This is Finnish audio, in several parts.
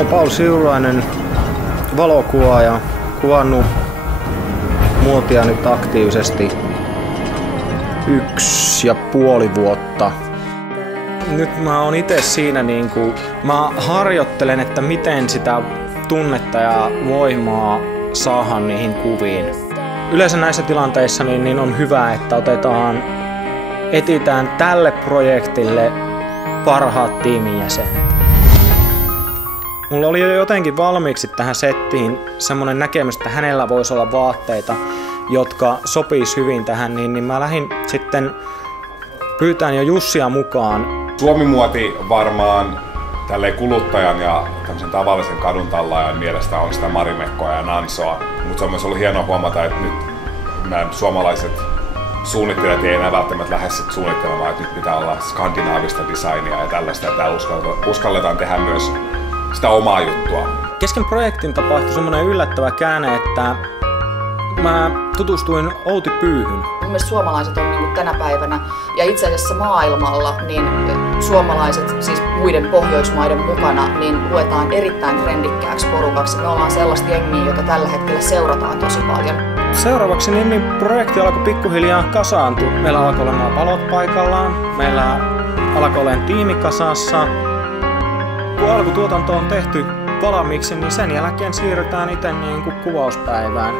Olen Pauli Siurulainen, valokuvaaja, kuvannut muotia nyt aktiivisesti 1,5 vuotta. Nyt mä oon itse siinä mä harjoittelen, että miten sitä tunnetta ja voimaa saadaan niihin kuviin. Yleensä näissä tilanteissa niin on hyvä, että etsitään tälle projektille parhaat tiimin jäsenet. Mulla oli jo jotenkin valmiiksi tähän settiin semmoinen näkemys, että hänellä voisi olla vaatteita, jotka sopis hyvin tähän, niin mä lähdin sitten pyytään jo Jussia mukaan. Suomi-muoti varmaan tälleen kuluttajan ja tämmöisen tavallisen kaduntallaajan mielestä on sitä Marimekkoa ja Nansoa. Mutta se on myös ollut hienoa huomata, että nyt nämä suomalaiset suunnittelijat ei enää välttämättä lähde suunnittelemaan, että nyt pitää olla skandinaavista designia ja tällaista, ja täällä uskalletaan tehdä myös sitä omaa juttua. Kesken projektin tapahtui semmoinen yllättävä käänne, että mä tutustuin Outi Pyyhyn. Mielestäni suomalaiset on tänä päivänä ja itse asiassa maailmalla niin suomalaiset, siis muiden Pohjoismaiden mukana, niin luetaan erittäin trendikkääksi porukaksi. Me ollaan sellaista jengiä, jota tällä hetkellä seurataan tosi paljon. Seuraavaksi niin projekti alkoi pikkuhiljaa kasaantua. Meillä alkoi olemaan valot paikallaan, meillä alkoi olemaan tiimi kasassa. Kun alkutuotanto on tehty valmiiksi, niin sen jälkeen siirrytään itse kuvauspäivään.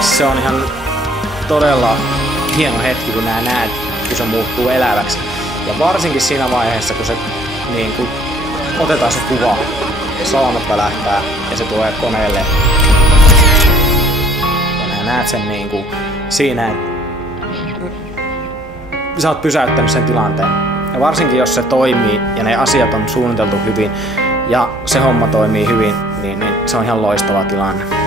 Se on ihan todella hieno hetki, kun näet, kun se muuttuu eläväksi. Ja varsinkin siinä vaiheessa, kun se otetaan se kuva, salamat välähtää ja se tulee koneelle. Ja näet sen siinä, että sä oot pysäyttänyt sen tilanteen. Ja varsinkin jos se toimii ja ne asiat on suunniteltu hyvin ja se homma toimii hyvin, niin se on ihan loistava tilanne.